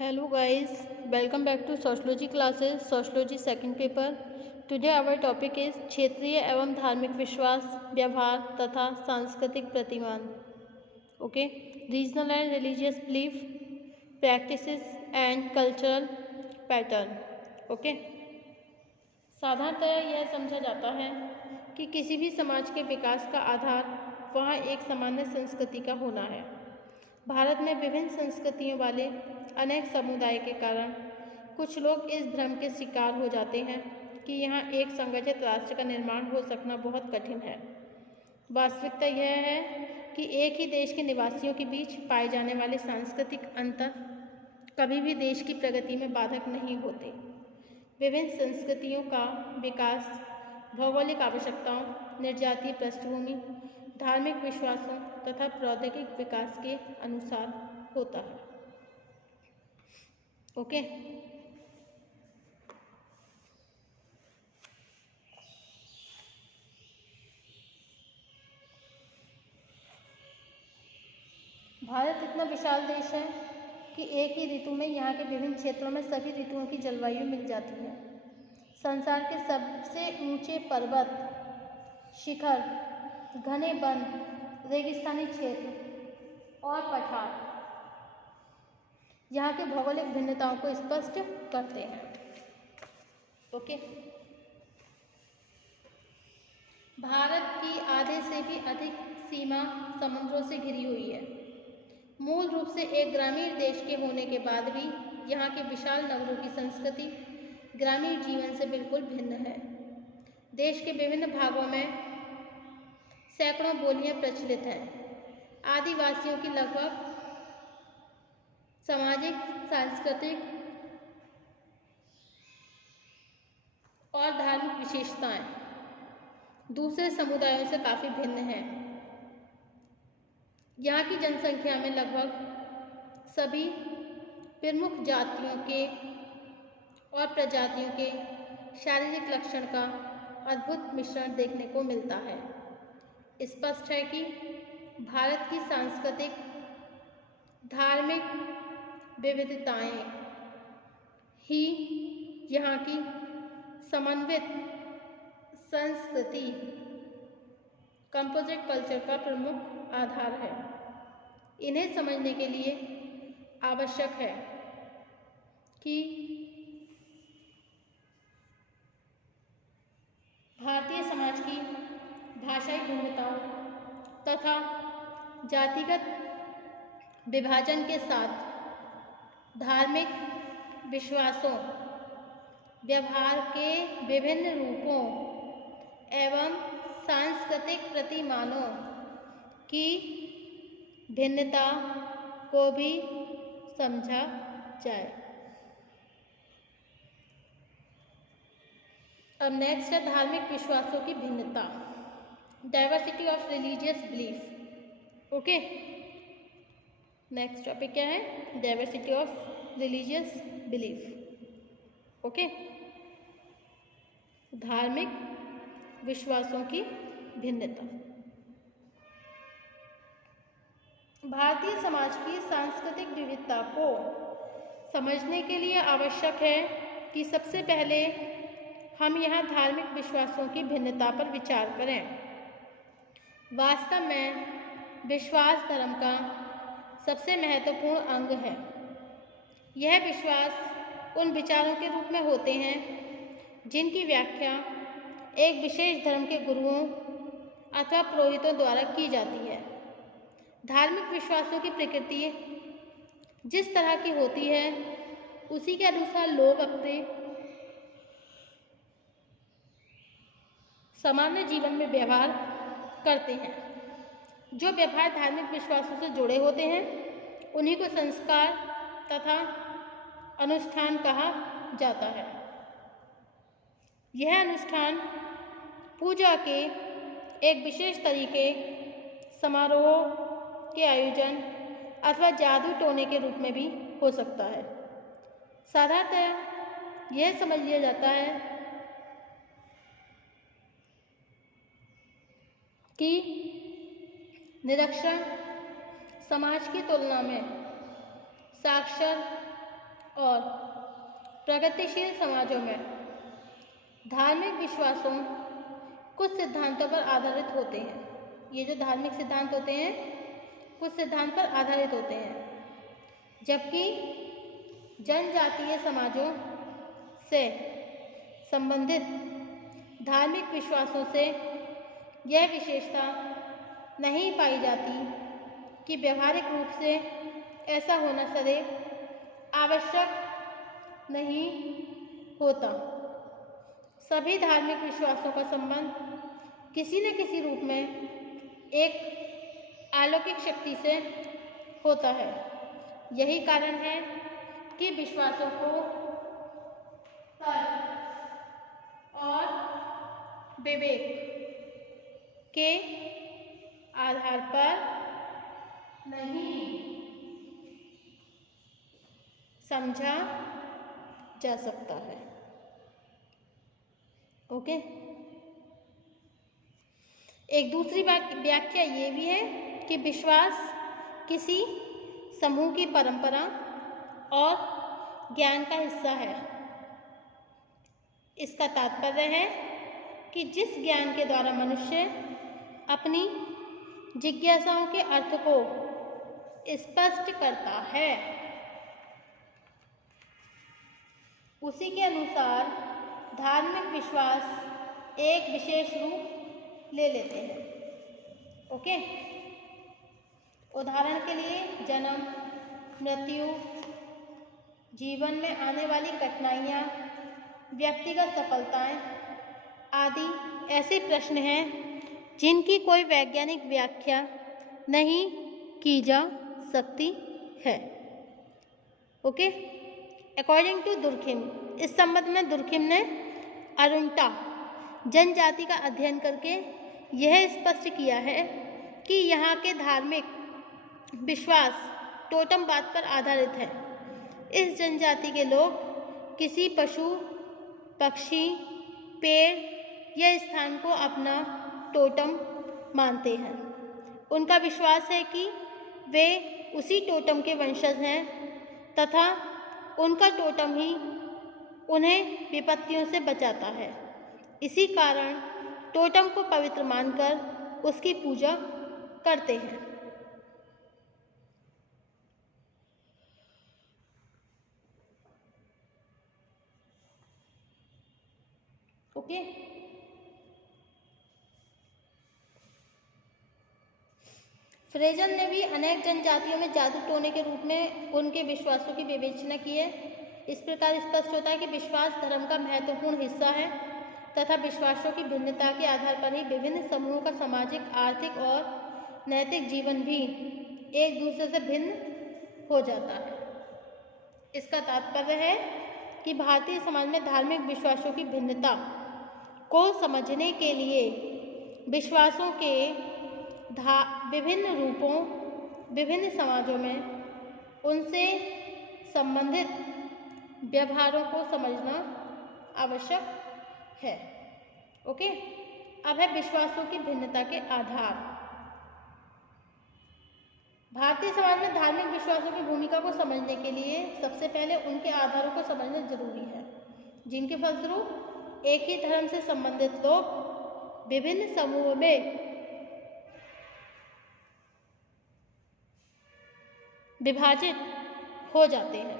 Hello guys, welcome back to Sociology classes, Sociology second paper. Today our topic is क्षेत्रीय एवं धार्मिक विश्वास, व्यवहार तथा सांस्कृतिक प्रतिमान. Okay, regional and religious belief, practices and cultural pattern. Okay, साधारणतः यह समझा जाता है कि किसी भी समाज के विकास का आधार वहाँ एक सामान्य संस्कृति का होना है. भारत में विभिन्न संस्कृतियों वाले अनेक समुदाय के कारण कुछ लोग इस भ्रम के शिकार हो जाते हैं कि यहाँ एक संगठित राष्ट्र का निर्माण हो सकना बहुत कठिन है. वास्तविकता यह है कि एक ही देश के निवासियों के बीच पाए जाने वाले सांस्कृतिक अंतर कभी भी देश की प्रगति में बाधक नहीं होते. विभिन्न संस्कृतियों का विकास भौगोलिक आवश्यकताओं, निर्जातीय पृष्ठभूमि, धार्मिक विश्वासों तथा प्रौद्योगिक विकास के अनुसार होता है. ओके, भारत इतना विशाल देश है कि एक ही ऋतु में यहाँ के विभिन्न क्षेत्रों में सभी ऋतुओं की जलवायु मिल जाती है. संसार के सबसे ऊंचे पर्वत, शिखर, घने वन, रेगिस्तानी क्षेत्र और पठार यहाँ के भौगोलिक भिन्नताओं को स्पष्ट करते हैं. ओके, भारत की आधे से भी अधिक सीमा समुद्रों से घिरी हुई है. मूल रूप से एक ग्रामीण देश के होने के बाद भी यहाँ के विशाल नगरों की संस्कृति ग्रामीण जीवन से बिल्कुल भिन्न है. देश के विभिन्न भागों में सैकड़ों बोलियां प्रचलित हैं. आदिवासियों की लगभग सामाजिक, सांस्कृतिक और धार्मिक विशेषताएं दूसरे समुदायों से काफ़ी भिन्न हैं. यहाँ की जनसंख्या में लगभग सभी प्रमुख जातियों के और प्रजातियों के शारीरिक लक्षण का अद्भुत मिश्रण देखने को मिलता है. स्पष्ट है कि भारत की सांस्कृतिक, धार्मिक विविधताएं ही यहाँ की समन्वित संस्कृति, कंपोजिट कल्चर का प्रमुख आधार है. इन्हें समझने के लिए आवश्यक है कि भारतीय समाज की भाषाई भिन्नताओं तथा जातिगत विभाजन के साथ धार्मिक विश्वासों, व्यवहार के विभिन्न रूपों एवं सांस्कृतिक प्रतिमानों की भिन्नता को भी समझा जाए. अब नेक्स्ट है धार्मिक विश्वासों की भिन्नता, diversity of religious belief. Okay, next topic क्या है? Diversity of religious belief. Okay, धार्मिक विश्वासों की भिन्नता. भारतीय समाज की सांस्कृतिक विविधता को समझने के लिए आवश्यक है कि सबसे पहले हम यहाँ धार्मिक विश्वासों की भिन्नता पर विचार करें. वास्तव में विश्वास धर्म का सबसे महत्वपूर्ण अंग है. यह विश्वास उन विचारों के रूप में होते हैं जिनकी व्याख्या एक विशेष धर्म के गुरुओं अथवा पुरोहितों द्वारा की जाती है. धार्मिक विश्वासों की प्रकृति जिस तरह की होती है उसी के अनुसार लोग अपने सामान्य जीवन में व्यवहार करते हैं. जो व्यवहार धार्मिक विश्वासों से जुड़े होते हैं उन्हीं को संस्कार तथा अनुष्ठान कहा जाता है. यह अनुष्ठान पूजा के एक विशेष तरीके, समारोह के आयोजन अथवा जादू टोने के रूप में भी हो सकता है. साधारणतः यह समझ लिया जाता है कि निरक्षर समाज की तुलना में साक्षर और प्रगतिशील समाजों में धार्मिक विश्वासों कुछ सिद्धांतों पर आधारित होते हैं। ये जो धार्मिक सिद्धांत होते हैं कुछ सिद्धांत पर आधारित होते हैं, जबकि जनजातीय समाजों से संबंधित धार्मिक विश्वासों से यह विशेषता नहीं पाई जाती कि व्यवहारिक रूप से ऐसा होना सदैव आवश्यक नहीं होता। सभी धार्मिक विश्वासों का संबंध किसी न किसी रूप में एक अलौकिक शक्ति से होता है। यही कारण है कि विश्वासों को तर्क और विवेक के आधार पर नहीं समझा जा सकता है। ओके। एक दूसरी व्याख्या ये भी है कि विश्वास किसी समूह की परंपरा और ज्ञान का हिस्सा है। इसका तात्पर्य है कि जिस ज्ञान के द्वारा मनुष्य अपनी जिज्ञासाओं के अर्थ को स्पष्ट करता है, उसी के अनुसार धार्मिक विश्वास एक विशेष रूप ले लेते हैं। ओके। उदाहरण के लिए जन्म, मृत्यु, जीवन में आने वाली कठिनाइयाँ, व्यक्तिगत सफलताएं आदि ऐसे प्रश्न हैं जिनकी कोई वैज्ञानिक व्याख्या नहीं की जा सकती है। ओके। अकॉर्डिंग टू दुर्खिम, इस संबंध में दुर्खिम ने अरुणता जनजाति का अध्ययन करके यह स्पष्ट किया है कि यहाँ के धार्मिक विश्वास टोटमवाद पर आधारित है। इस जनजाति के लोग किसी पशु, पक्षी, पेड़ या स्थान को अपना टोटम मानते हैं। उनका विश्वास है कि वे उसी टोटम के वंशज हैं तथा उनका टोटम ही उन्हें विपत्तियों से बचाता है। इसी कारण टोटम को पवित्र मानकर उसकी पूजा करते हैं। ओके। फ्रेजन ने भी अनेक जनजातियों में जादू टोने के रूप में उनके विश्वासों की विवेचना की है। इस प्रकार स्पष्ट होता है कि विश्वास धर्म का महत्वपूर्ण हिस्सा है तथा विश्वासों की भिन्नता के आधार पर ही विभिन्न समूहों का सामाजिक, आर्थिक और नैतिक जीवन भी एक दूसरे से भिन्न हो जाता है। इसका तात्पर्य है कि भारतीय समाज में धार्मिक विश्वासों की भिन्नता को समझने के लिए विश्वासों के विभिन्न रूपों, विभिन्न समाजों में उनसे संबंधित व्यवहारों को समझना आवश्यक है। ओके। अब है विश्वासों की भिन्नता के आधार। भारतीय समाज में धार्मिक विश्वासों की भूमिका को समझने के लिए सबसे पहले उनके आधारों को समझना जरूरी है, जिनके फलस्वरूप एक ही धर्म से संबंधित लोग विभिन्न समूहों में विभाजित हो जाते हैं।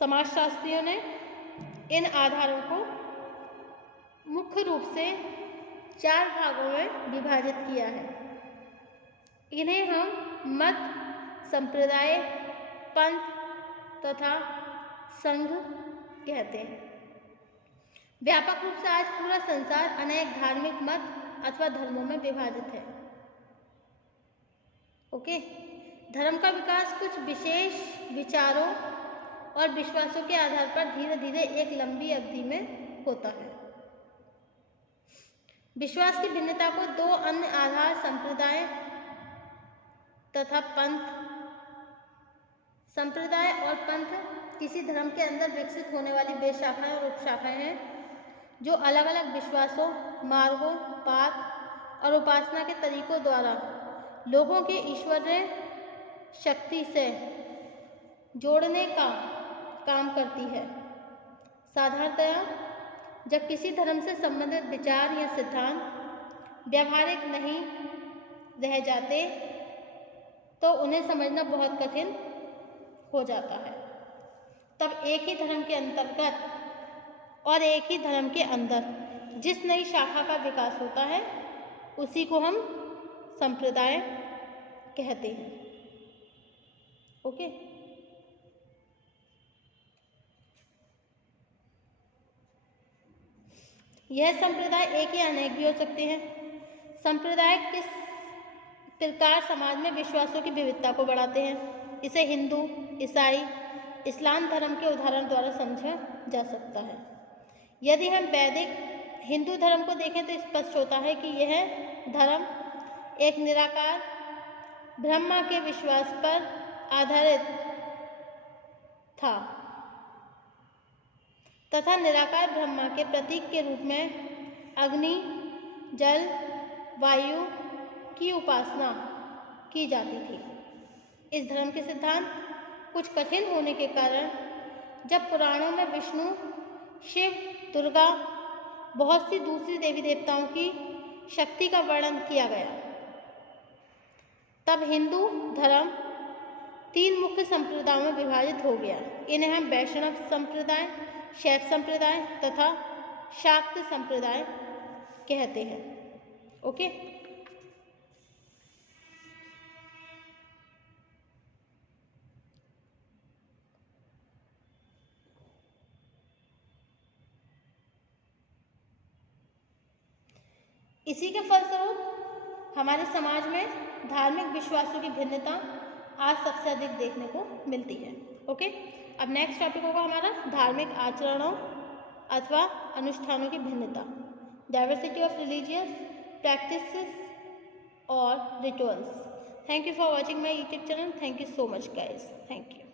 समाजशास्त्रियों ने इन आधारों को मुख्य रूप से 4 भागों में विभाजित किया है। इन्हें हम मत, संप्रदाय, पंथ तथा संघ कहते हैं। व्यापक रूप से आज पूरा संसार अनेक धार्मिक मत अथवा धर्मों में विभाजित है। ओके। धर्म का विकास कुछ विशेष विचारों और विश्वासों के आधार पर धीरे धीरे एक लंबी अवधि में होता है। विश्वास की भिन्नता को 2 अन्य आधार, संप्रदाय तथा पंथ। संप्रदाय और पंथ किसी धर्म के अंदर विकसित होने वाली वे शाखाएं और उपशाखाएं हैं जो अलग अलग विश्वासों, मार्गों, पाठ और उपासना के तरीकों द्वारा लोगों के ईश्वरीय शक्ति से जोड़ने का काम करती है। साधारणतया जब किसी धर्म से संबंधित विचार या सिद्धांत व्यवहारिक नहीं रह जाते तो उन्हें समझना बहुत कठिन हो जाता है। तब एक ही धर्म के अंतर्गत और एक ही धर्म के अंदर जिस नई शाखा का विकास होता है उसी को हम संप्रदाय कहते हैं। ओके, यह संप्रदाय एक या अनेक भी हो सकते हैं। संप्रदाय किस प्रकार समाज में विश्वासों की विविधता को बढ़ाते हैं, इसे हिंदू, ईसाई, इस्लाम धर्म के उदाहरण द्वारा समझा जा सकता है। यदि हम वैदिक हिंदू धर्म को देखें तो स्पष्ट होता है कि यह धर्म एक निराकार ब्रह्मा के विश्वास पर आधारित था तथा निराकार ब्रह्मा के प्रतीक के रूप में अग्नि, जल, वायु की उपासना की जाती थी। इस धर्म के सिद्धांत कुछ कठिन होने के कारण जब पुराणों में विष्णु, शिव, दुर्गा, बहुत सी दूसरी देवी देवताओं की शक्ति का वर्णन किया गया, तब हिंदू धर्म 3 मुख्य संप्रदायों में विभाजित हो गया। इन्हें हम वैष्णव संप्रदाय, शैव संप्रदाय तथा शाक्त संप्रदाय कहते हैं। ओके, इसी के फलस्वरूप हमारे समाज में धार्मिक विश्वासों की भिन्नता आज सबसे अधिक देखने को मिलती है। ओके, अब नेक्स्ट टॉपिक होगा हमारा धार्मिक आचरणों अथवा अनुष्ठानों की भिन्नता, डाइवर्सिटी ऑफ रिलीजियस प्रैक्टिसेस और rituals. Thank you for watching my YouTube channel. Thank you so much guys. Thank you.